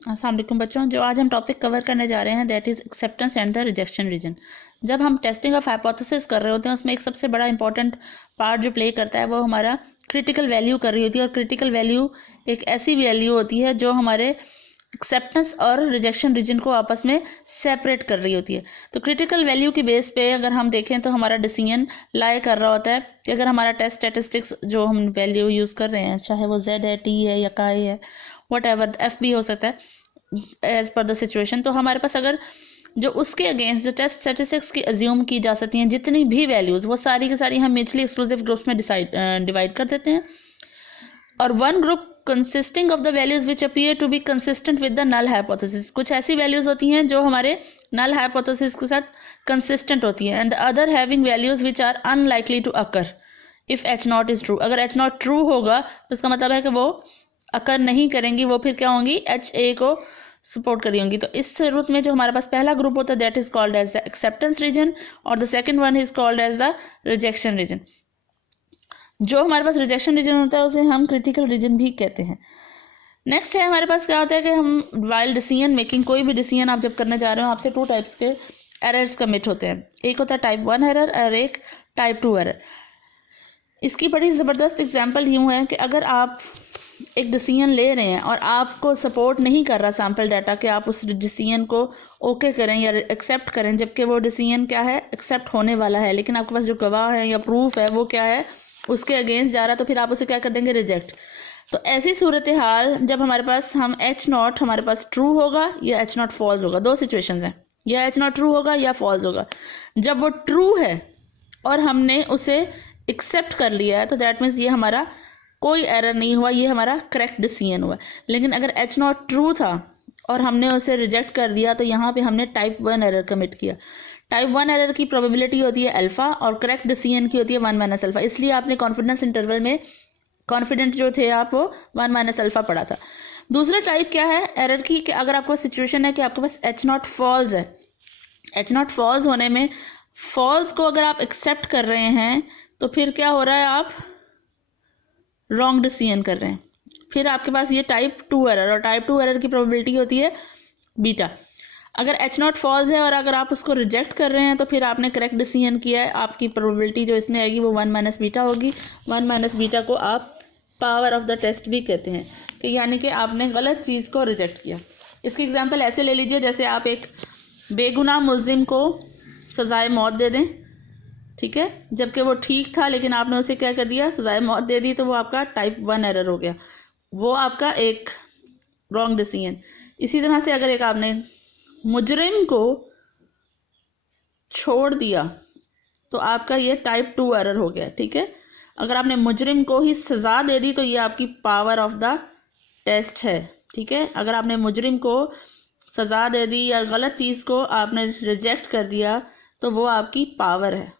अस्सलाम वालेकुम बच्चों, जो आज हम टॉपिक कवर करने जा रहे हैं that is acceptance and the rejection reason. जब हम टेस्टिंग ऑफ हाइपोथेसिस कर रहे होते हैं उसमें एक सबसे बड़ा इंपॉर्टेंट पार्ट जो प्ले करता है वो हमारा क्रिटिकल वैल्यू कर रही होती है। और क्रिटिकल वैल्यू एक ऐसी वैल्यू होती है जो हमारे एक्सेप्टेंस और रिजेक्शन रीजन को आपस में सेपरेट कर रही होती है। तो क्रिटिकल वैल्यू की बेस पे अगर हम देखें तो हमारा डिसीजन लाई कर रहा होता है कि अगर हमारा टेस्ट स्टैटिस्टिक्स जो हम वैल्यू यूज़ कर रहे हैं, चाहे वो Z है, T है या काई है, वट एवर F भी हो सकता है एज पर द सिचुएशन, तो हमारे पास अगर जो उसके अगेंस्ट जो टेस्ट स्टैटिस्टिक्स की अज्यूम की जा सकती हैं जितनी भी वैल्यूज़, वो सारी की सारी हम म्यूचुअली एक्सक्लूसिव ग्रुप्स में डिवाइड कर देते हैं। और one group consisting of the values which appear to be consistent with the null hypothesis, कुछ ऐसी वैल्यूज होती हैं जो हमारे नल हाइपोथेसिस के साथ कंसिस्टेंट होती हैं। And the other having values which are unlikely to occur if H naught is true. अगर एच नॉट ट्रू होगा तो इसका मतलब है कि वो अकर नहीं करेंगी, वो फिर क्या होंगी, एच ए को सपोर्ट करी होंगी। तो इस सूरत में जो हमारे पास पहला ग्रुप होता है that is called as the acceptance region और the second one is called as the rejection region. जो हमारे पास रिजेक्शन रीजन होता है उसे हम क्रिटिकल रीजन भी कहते हैं। नेक्स्ट है हमारे पास क्या होता है कि हम वाइल डिसीजन मेकिंग, कोई भी डिसीजन आप जब करने जा रहे हो आपसे 2 टाइप्स के एरर्स कमिट होते हैं। एक होता है टाइप 1 एरर और एक टाइप 2 एरर। इसकी बड़ी ज़बरदस्त एग्जांपल यूँ है कि अगर आप एक डिसीजन ले रहे हैं और आपको सपोर्ट नहीं कर रहा सैम्पल डाटा कि आप उस डिसीजन को ओके करें या एक्सेप्ट करें, जबकि वो डिसीजन क्या है, एक्सेप्ट होने वाला है, लेकिन आपके पास जो गवाह है या प्रूफ है वो क्या है, उसके अगेंस्ट जा रहा है, तो फिर आप उसे क्या कर देंगे, रिजेक्ट। तो ऐसी सूरत हाल जब हमारे पास हम एच नॉट हमारे पास ट्रू होगा या एच नॉट फॉल्स होगा, 2 सिचुएशंस हैं, या एच नॉट ट्रू होगा या फॉल्स होगा। जब वो ट्रू है और हमने उसे एक्सेप्ट कर लिया है तो दैट मीन्स ये हमारा कोई एरर नहीं हुआ, ये हमारा करेक्ट डिसीजन हुआ। लेकिन अगर एच नॉट ट्रू था और हमने उसे रिजेक्ट कर दिया तो यहाँ पे हमने टाइप 1 एरर कमिट किया। टाइप 1 एरर की प्रोबेबिलिटी होती है अल्फा और करेक्ट डिसीजन की होती है 1 माइनस अल्फा। इसलिए आपने कॉन्फिडेंस इंटरवल में कॉन्फिडेंट जो थे आप वो 1 माइनस अल्फा पढ़ा था। दूसरा टाइप क्या है एरर की कि अगर आपको सिचुएशन है कि आपके पास एच नॉट फॉल्स है, एच नॉट फॉल्स होने में फॉल्स को अगर आप एक्सेप्ट कर रहे हैं तो फिर क्या हो रहा है, आप रॉन्ग डिसीजन कर रहे हैं। फिर आपके पास ये टाइप 2 एरर, और टाइप 2 एरर की प्रोबेबिलिटी होती है बीटा। अगर एच नॉट फॉल्स है और अगर आप उसको रिजेक्ट कर रहे हैं तो फिर आपने करेक्ट डिसीजन किया है, आपकी प्रोबेबिलिटी जो इसमें आएगी वो 1 माइनस बीटा होगी। 1 माइनस बीटा को आप पावर ऑफ द टेस्ट भी कहते हैं, कि यानी कि आपने गलत चीज़ को रिजेक्ट किया। इसकी एग्जांपल ऐसे ले लीजिए जैसे आप एक बेगुनाह मुलजिम को सजाए मौत दे दें, ठीक है, जबकि वो ठीक था लेकिन आपने उसे क्या कर दिया, सजाए मौत दे दी, तो वो आपका टाइप 1 एरर हो गया, वो आपका एक रॉन्ग डिसीजन। इसी तरह से अगर एक आपने मुजरिम को छोड़ दिया तो आपका ये टाइप 2 एरर हो गया, ठीक है। अगर आपने मुजरिम को ही सज़ा दे दी तो ये आपकी पावर ऑफ द टेस्ट है, ठीक है। अगर आपने मुजरिम को सज़ा दे दी या गलत चीज़ को आपने रिजेक्ट कर दिया तो वो आपकी पावर है।